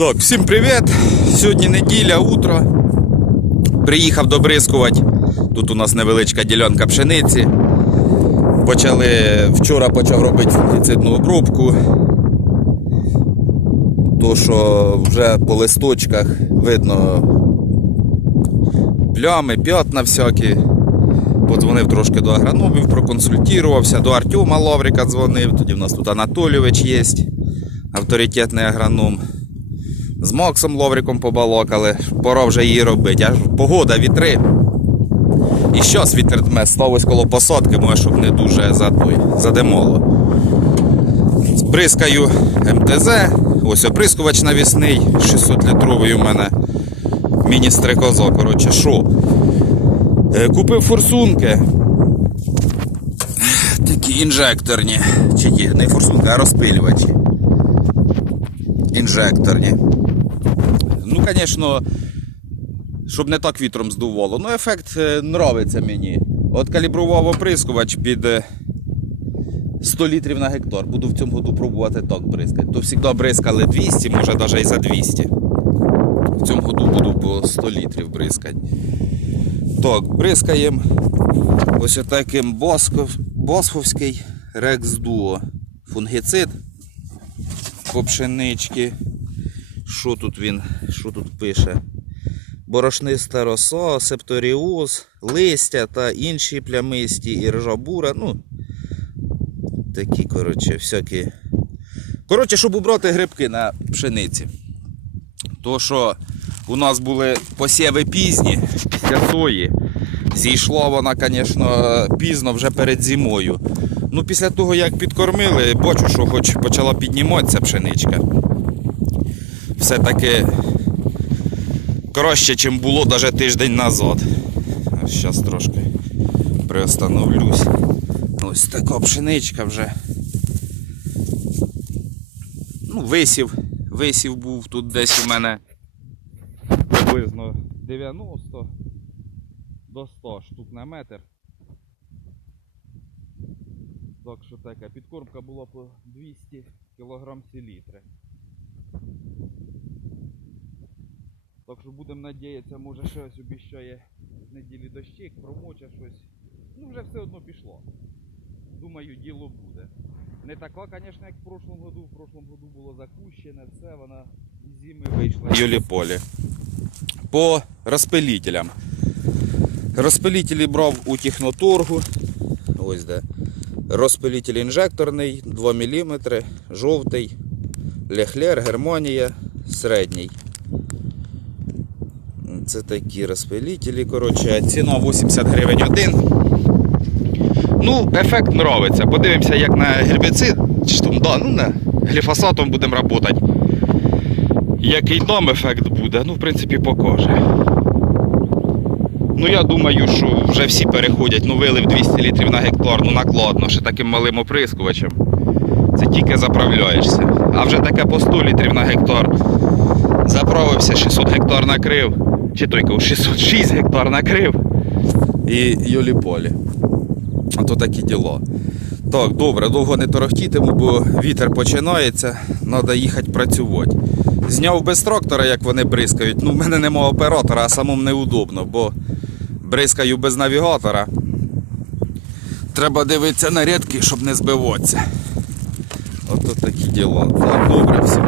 Так, всім привіт! Сьогодні неділя, утро. Приїхав добризкувати. Тут у нас невеличка ділянка пшениці. Почали, вчора почав робити фунгіцидну обробку. То, що вже по листочках видно плями, п'ятна всякі. Подзвонив трошки до агрономів, проконсультувався, до Артема Лаврика дзвонив. Тоді в нас тут Анатолійович є, авторитетний агроном. З Максом Ловриком побалокали, пора вже її робити. Аж погода, вітри. І щас вітер дме, ось коло посадки, може, щоб не дуже задимоло. Сприскаю МТЗ, ось оприскувач навісний, 600 літровий у мене міні-стрекозо, коротше, що. Е, Купив форсунки. Такі інжекторні. Чи ті, не форсунки, а розпилювачі. Інжекторні. Ну, звісно, щоб не так вітром здувало. Ну, ефект е, нравиться мені. От калібрував оприскувач під е, 100 літрів на гектар. Буду в цьому году пробувати так бризкати. То завжди бризкали 200, може навіть і за 200. В цьому году буду по 100 літрів бризкати. Так, бризкаємо ось босков, босфовський Rex Duo фунгіцид по пшенички. Що тут він? Що тут пише? Борошниста роса, септоріоз, листя та інші плямисті і ржабура. Ну, такі, коротше, всякі. Коротше, щоб убрати грибки на пшениці. То, що у нас були посіви пізні після сої. Зійшла вона, звісно, пізно вже перед зимою. Ну, після того, як підкормили, бачу, що хоч почала підніматися пшеничка. Все-таки краще, ніж було навіть тиждень назад. Зараз трошки приостановлюсь. Ось така пшеничка вже. Ну, висів. Висів був тут десь у мене приблизно 90 до 100 штук на метр. Так що таке, підкормка була по 200 кг селітри. Так що будемо надіятися, може щось обіщає з неділі дощик, промоче щось. Ну вже все одно пішло. Думаю, діло буде. Не така, звісно, як в прошлому году. В прошлому году було закущене, все, вона із зими вийшла. Юлі полі. По розпилителям. Розпилителі брав у техноторгу. Ось де. Розпилитель інжекторний 2 мм, жовтий, Лехлер, Германія, середній. Це такі розпилителі, коротше, ціна 80 гривень один. Ну, ефект нравиться. Подивимося, як на гербіцид, чи там, да, ну, на гліфосатом будемо працювати. Який там ефект буде, ну, в принципі, покаже. Ну, я думаю, що вже всі переходять, ну, вилив 200 літрів на гектар, ну накладно, ще таким малим оприскувачем. Це тільки заправляєшся. А вже таке по 100 літрів на гектар. Заправився, 600 гектар накрив. Чи той 606 гектар накрив. І Юлі полі. А то такі діло. Так, добре, довго не торохтітиму, бо вітер починається, треба їхати працювати. Зняв без трактора, як вони бризкають. Ну, в мене нема оператора, а самому неудобно, бо бризкаю без навігатора. Треба дивитися на рядки, щоб не збиватися. Ото такі діла. Так, добре, всім